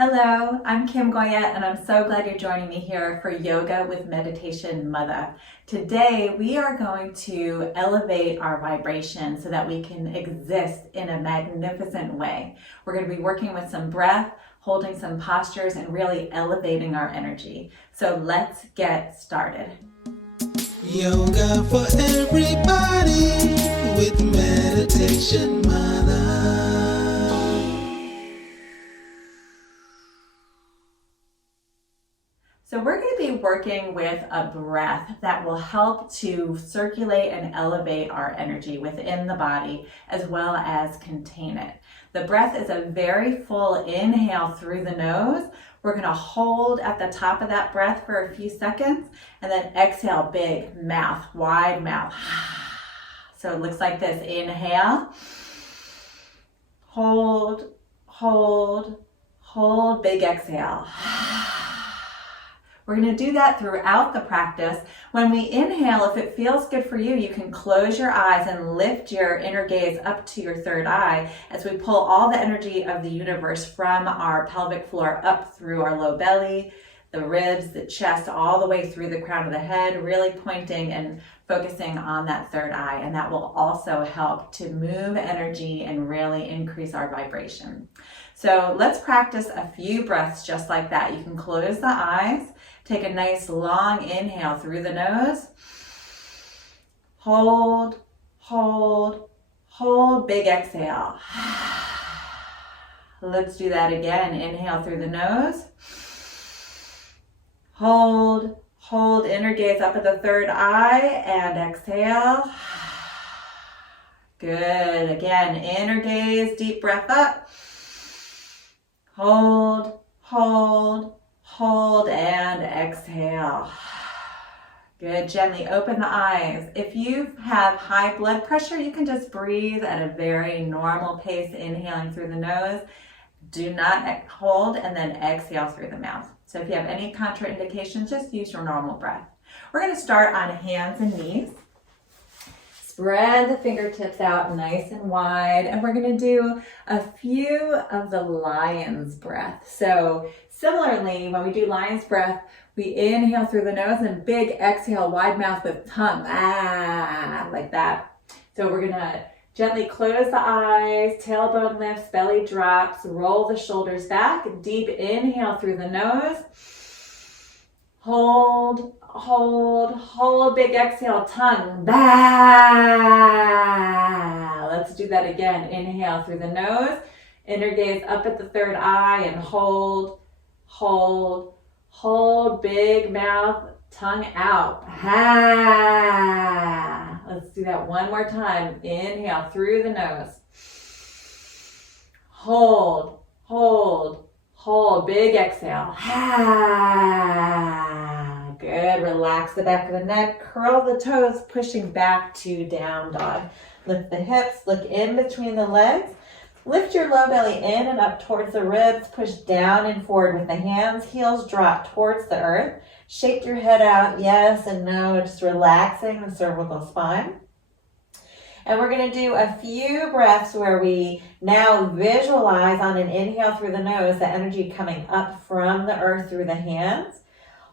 Hello, I'm Kim Goyette, and I'm so glad you're joining me here for Yoga with Meditation Mutha. Today, we are going to elevate our vibration so that we can exist in a magnificent way. We're going to be working with some breath, holding some postures, and really elevating our energy. So let's get started. Yoga for everybody with Meditation Mutha. So we're going to be working with a breath that will help to circulate and elevate our energy within the body as well as contain it. The breath is a very full inhale through the nose. We're going to hold at the top of that breath for a few seconds and then exhale, big mouth, wide mouth. So it looks like this. Inhale, hold, hold, hold, big exhale. We're going to do that throughout the practice. When we inhale, if it feels good for you, you can close your eyes and lift your inner gaze up to your third eye as we pull all the energy of the universe from our pelvic floor up through our low belly, the ribs, the chest, all the way through the crown of the head, really pointing and focusing on that third eye. And that will also help to move energy and really increase our vibration. So let's practice a few breaths just like that. You can close the eyes. Take a nice long inhale through the nose. Hold, hold, hold, big exhale. Let's do that again. Inhale through the nose. Hold, hold, inner gaze up at the third eye and exhale. Good. Again, inner gaze, deep breath up. Hold, hold, hold, and exhale. Good. Gently open the eyes. If you have high blood pressure, you can just breathe at a very normal pace, inhaling through the nose. Do not hold and then exhale through the mouth. So if you have any contraindications, just use your normal breath. We're going to start on hands and knees. Spread the fingertips out nice and wide, and we're going to do a few of the lion's breath. So similarly, when we do lion's breath, we inhale through the nose and big exhale, wide mouth with tongue, like that. So we're going to gently close the eyes, tailbone lifts, belly drops, roll the shoulders back, deep inhale through the nose. Hold, hold, hold, big exhale, tongue, Let's do that again. Inhale through the nose, inner gaze up at the third eye and hold, hold, hold, big mouth, tongue out. Let's do that one more time. Inhale through the nose. Hold, hold, hold, big exhale. Good. Relax the back of the neck. Curl the toes, pushing back to down dog. Lift the hips. Look in between the legs. Lift your low belly in and up towards the ribs. Push down and forward with the hands. Heels drop towards the earth. Shake your head out. Yes and no. Just relaxing the cervical spine. And we're going to do a few breaths where we now visualize on an inhale through the nose, the energy coming up from the earth through the hands.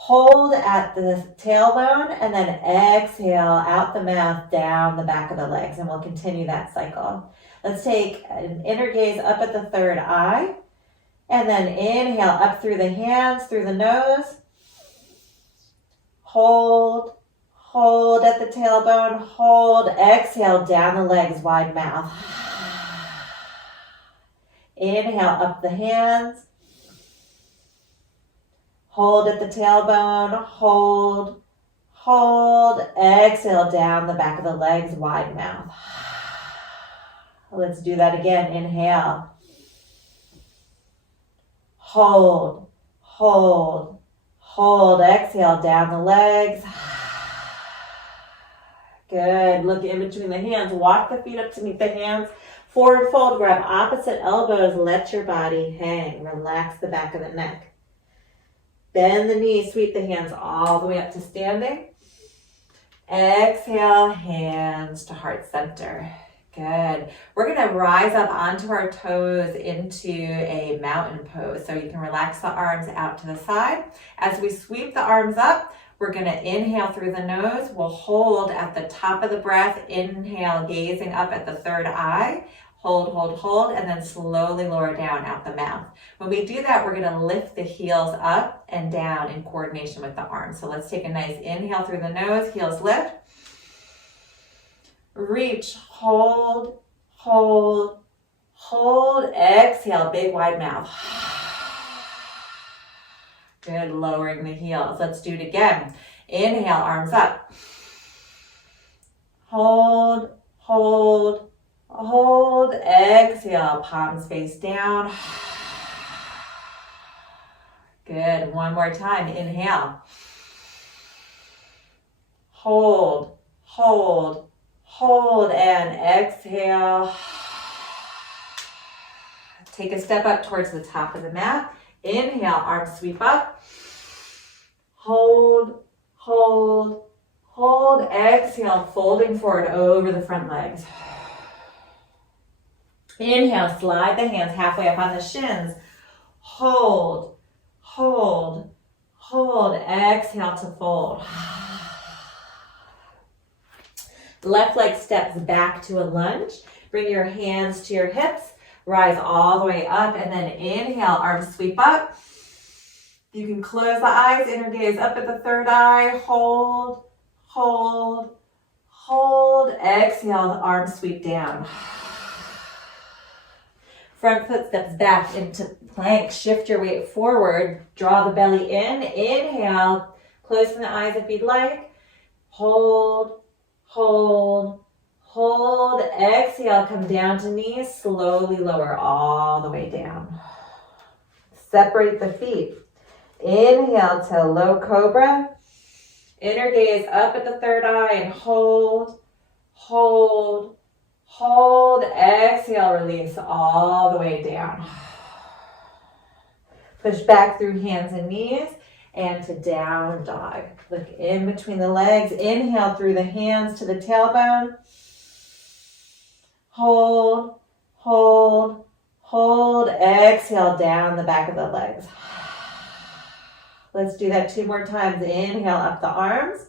Hold at the tailbone and then exhale out the mouth, down the back of the legs. And we'll continue that cycle. Let's take an inner gaze up at the third eye. And then inhale up through the hands, through the nose. Hold. Hold at the tailbone, hold, exhale down the legs, wide mouth. Inhale up the hands. Hold at the tailbone, hold, hold, exhale down the back of the legs, wide mouth. Let's do that again. Inhale. Hold, hold, hold, exhale down the legs. Good. Look in between the hands. Walk the feet up to meet the hands. Forward fold. Grab opposite elbows. Let your body hang. Relax the back of the neck. Bend the knees. Sweep the hands all the way up to standing. Exhale, hands to heart center. Good. We're going to rise up onto our toes into a mountain pose. So you can relax the arms out to the side. As we sweep the arms up, we're going to inhale through the nose. We'll hold at the top of the breath. Inhale, gazing up at the third eye. Hold, hold, hold, and then slowly lower down out the mouth. When we do that, we're going to lift the heels up and down in coordination with the arms. So let's take a nice inhale through the nose, heels lift. Reach, hold, hold, hold. Exhale, big wide mouth. Good, lowering the heels. Let's do it again. Inhale, arms up. Hold, hold, hold. Exhale, palms face down. Good, one more time. Inhale. Hold, hold, hold, and exhale. Take a step up towards the top of the mat. Inhale, arms sweep up. Hold, hold, hold. Exhale, folding forward over the front legs. Inhale, slide the hands halfway up on the shins. Hold, hold, hold. Exhale to fold. Left leg steps back to a lunge. Bring your hands to your hips. Rise all the way up and then inhale, arms sweep up. You can close the eyes, inner gaze up at the third eye. Hold, hold, hold. Exhale, the arms sweep down. Front foot steps back into plank. Shift your weight forward. Draw the belly in. Inhale, closing the eyes if you'd like. Hold, hold, hold. Exhale, come down to knees. Slowly lower all the way down. Separate the feet. Inhale to low cobra. Inner gaze up at the third eye and hold, hold, hold. Exhale, release all the way down. Push back through hands and knees and to down dog. Look in between the legs. Inhale through the hands to the tailbone. Hold, hold, hold. Exhale down the back of the legs. Let's do that 2 more times. Inhale up the arms.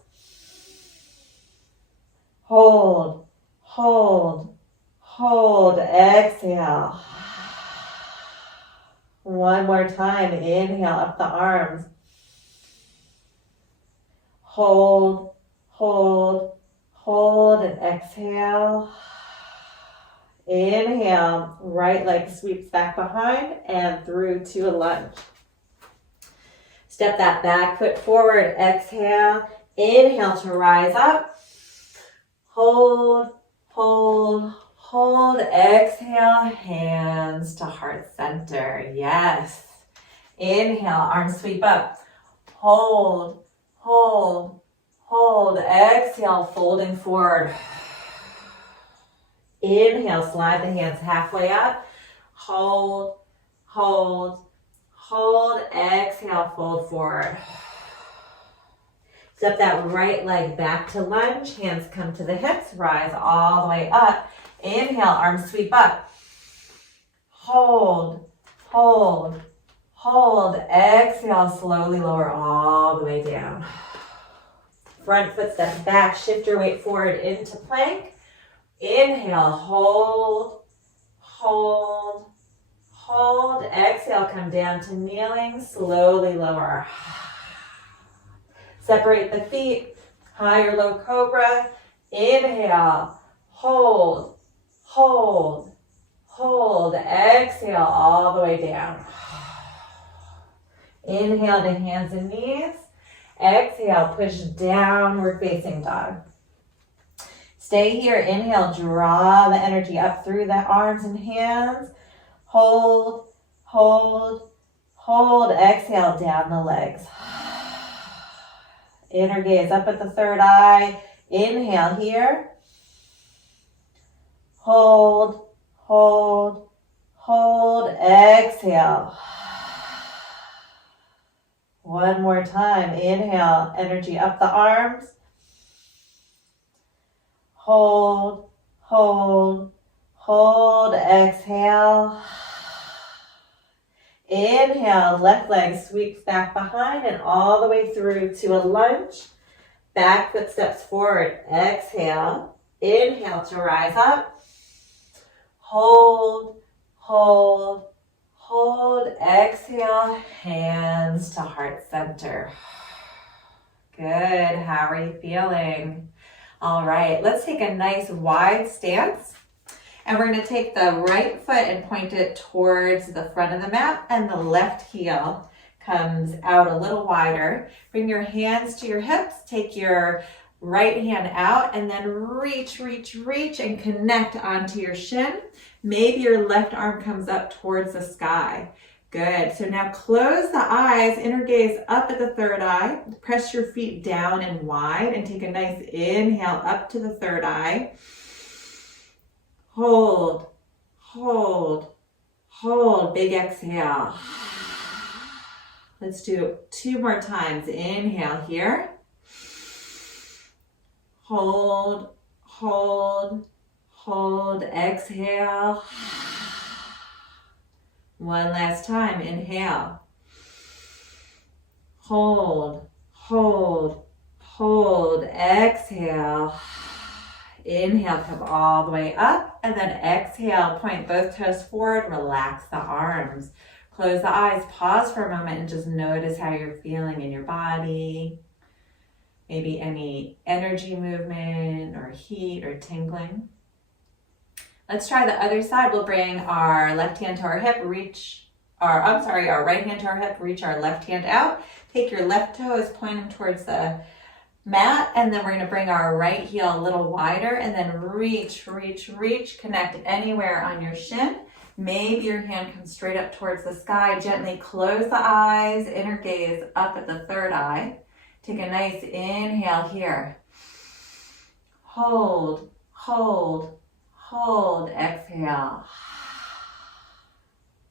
Hold, hold, hold. Exhale. 1 more time. Inhale up the arms. Hold, hold, hold, and exhale. Inhale, right leg sweeps back behind and through to a lunge. Step that back foot forward. Exhale. Inhale to rise up. Hold, hold, hold. Exhale, hands to heart center. Yes. Inhale, arms sweep up. Hold, hold, hold. Exhale, folding forward. Inhale, slide the hands halfway up. Hold, hold, hold. Exhale, fold forward. Step that right leg back to lunge. Hands come to the hips. Rise all the way up. Inhale, arms sweep up. Hold, hold, hold. Exhale, slowly lower all the way down. Front foot steps back. Shift your weight forward into plank. Inhale, hold, hold, hold. Exhale, come down to kneeling. Slowly lower. Separate the feet. High or low cobra. Inhale, hold, hold, hold. Exhale all the way down. Inhale to hands and knees. Exhale, push downward facing dog. Stay here. Inhale, draw the energy up through the arms and hands. Hold, hold, hold. Exhale, down the legs. Inner gaze up at the third eye. Inhale here. Hold, hold, hold. Exhale. 1 more time. Inhale, energy up the arms. Hold, hold, Hold, exhale. Inhale, left leg sweeps back behind and all the way through to a lunge. Back foot steps forward. Exhale. Inhale to rise up. Hold, hold, hold. Exhale, hands to heart center. Good. How are you feeling? All right, let's take a nice wide stance. And we're going to take the right foot and point it towards the front of the mat, and the left heel comes out a little wider. Bring your hands to your hips, take your right hand out, and then reach, reach, reach, and connect onto your shin. Maybe your left arm comes up towards the sky. Good. So now close the eyes, inner gaze up at the third eye. Press your feet down and wide and take a nice inhale up to the third eye. Hold, hold, hold. Big exhale. Let's do 2 more times. Inhale here. Hold, hold, hold. Exhale. One last time. Inhale. Hold, hold, hold. Exhale. Inhale, come all the way up, and then exhale, point both toes forward, relax the arms. Close the eyes, pause for a moment, and just notice how you're feeling in your body. Maybe any energy movement or heat or tingling. Let's try the other side. We'll bring our left hand to our hip, our right hand to our hip, reach our left hand out. Take your left toes, point them towards the mat, and then we're going to bring our right heel a little wider and then reach, reach, reach. Connect anywhere on your shin. Maybe your hand comes straight up towards the sky. Gently close the eyes, inner gaze up at the third eye. Take a nice inhale here. Hold, hold, hold. Exhale.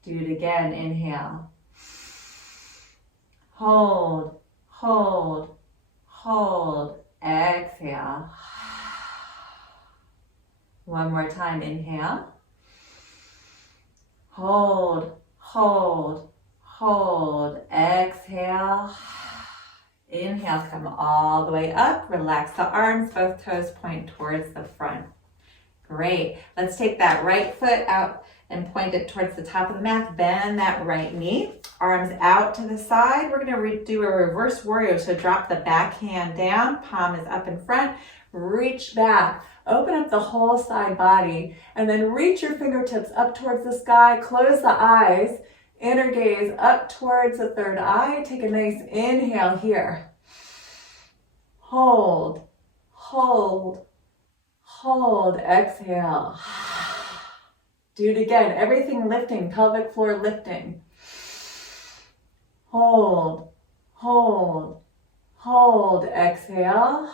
Do it again. Inhale. Hold, hold, hold. Exhale. One more time. Inhale. Hold, hold, hold. Exhale. Inhale, come all the way up. Relax the arms, both toes point towards the front. Great. Let's take that right foot out and point it towards the top of the mat. Bend that right knee. Arms out to the side. We're going to do a reverse warrior. So drop the back hand down. Palm is up in front. Reach back. Open up the whole side body. And then reach your fingertips up towards the sky. Close the eyes. Inner gaze up towards the third eye. Take a nice inhale here. Hold, hold, hold. Exhale. Do it again. Everything lifting, pelvic floor lifting. Hold, hold, hold. Exhale.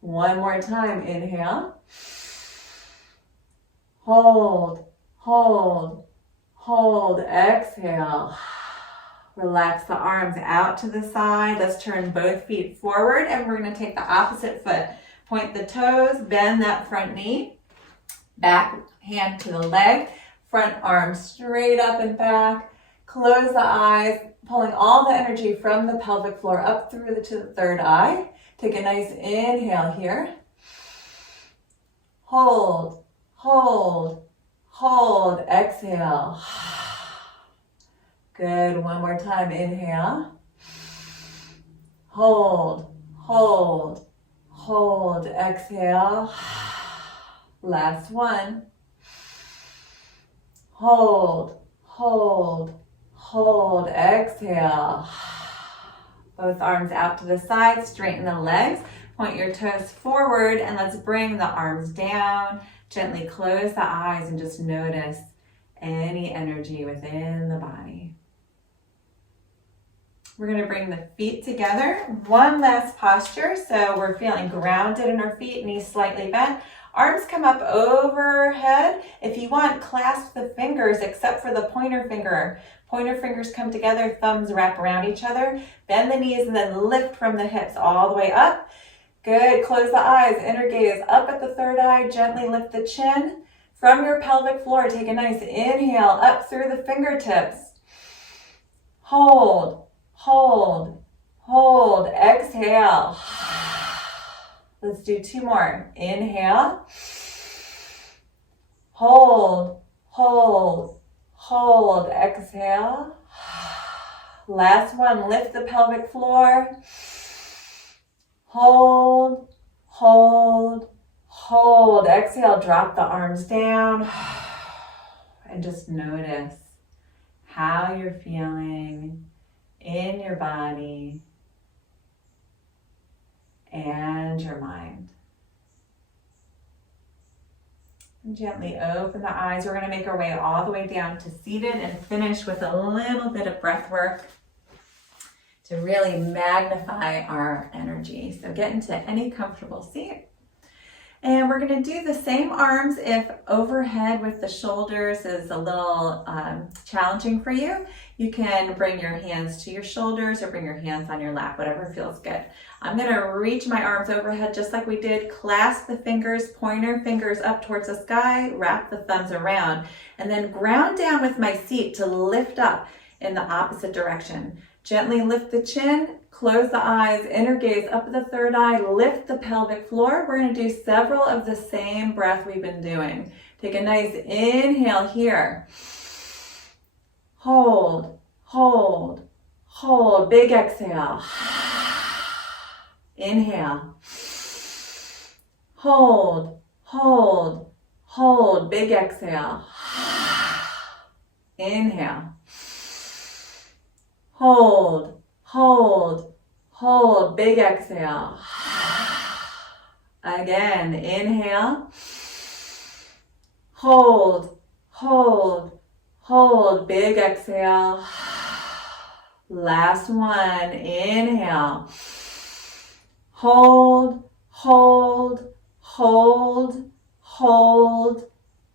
One more time. Inhale. Hold, hold, hold. Exhale. Relax the arms out to the side. Let's turn both feet forward and we're going to take the opposite foot. Point the toes, bend that front knee. Back hand to the leg. Front arm straight up and back. Close the eyes, pulling all the energy from the pelvic floor up through to the third eye. Take a nice inhale here. Hold, hold, hold. Exhale. Good. One more time. Inhale. Hold, hold, hold. Exhale. Last one. Hold, hold, hold. Exhale. Both arms out to the side. Straighten the legs. Point your toes forward and let's bring the arms down. Gently close the eyes and just notice any energy within the body. We're going to bring the feet together. One last posture. So we're feeling grounded in our feet, knees slightly bent. Arms come up overhead. If you want, clasp the fingers except for the pointer finger. Pointer fingers come together, thumbs wrap around each other. Bend the knees and then lift from the hips all the way up. Good. Close the eyes. Inner gaze up at the third eye. Gently lift the chin from your pelvic floor. Take a nice inhale up through the fingertips. Hold, hold, hold. Exhale. Let's do 2 more. Inhale. Hold, hold, hold. Exhale. Last one. Lift the pelvic floor. Hold, hold, hold. Exhale, drop the arms down. And just notice how you're feeling in your body and your mind. And gently open the eyes. We're going to make our way all the way down to seated and finish with a little bit of breath work to really magnify our energy. So get into any comfortable seat. And we're going to do the same arms. If overhead with the shoulders is a little challenging for you, you can bring your hands to your shoulders or bring your hands on your lap, whatever feels good. I'm going to reach my arms overhead just like we did. Clasp the fingers, pointer fingers up towards the sky, wrap the thumbs around, and then ground down with my seat to lift up in the opposite direction. Gently lift the chin, close the eyes, inner gaze up at the third eye, lift the pelvic floor. We're going to do several of the same breath we've been doing. Take a nice inhale here. Hold, hold, hold. Big exhale. Inhale. Hold, hold, hold. Big exhale. Inhale. Hold, hold, hold. Big exhale. Again, inhale. Hold, hold, hold. Big exhale. Last one, inhale. Hold, hold, hold, hold,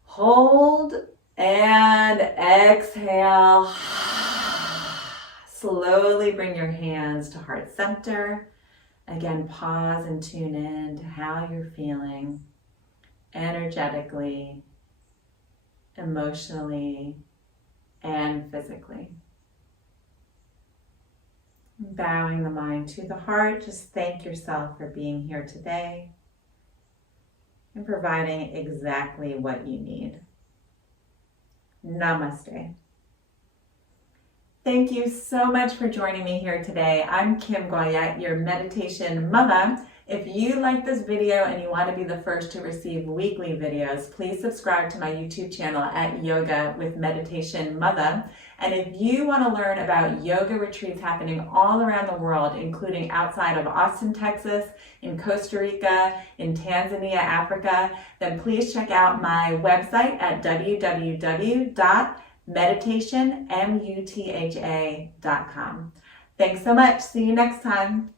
hold, and exhale. Slowly bring your hands to heart center. Again, pause and tune in to how you're feeling energetically, emotionally, and physically. Bowing the mind to the heart, just thank yourself for being here today and providing exactly what you need. Namaste. Thank you so much for joining me here today. I'm Kim Goyette, your Meditation Mutha. If you like this video and you want to be the first to receive weekly videos, please subscribe to my YouTube channel at Yoga with Meditation Mutha. And if you want to learn about yoga retreats happening all around the world, including outside of Austin, Texas, in Costa Rica, in Tanzania, Africa, then please check out my website at www.meditationmutha.com. Thanks so much. See you next time.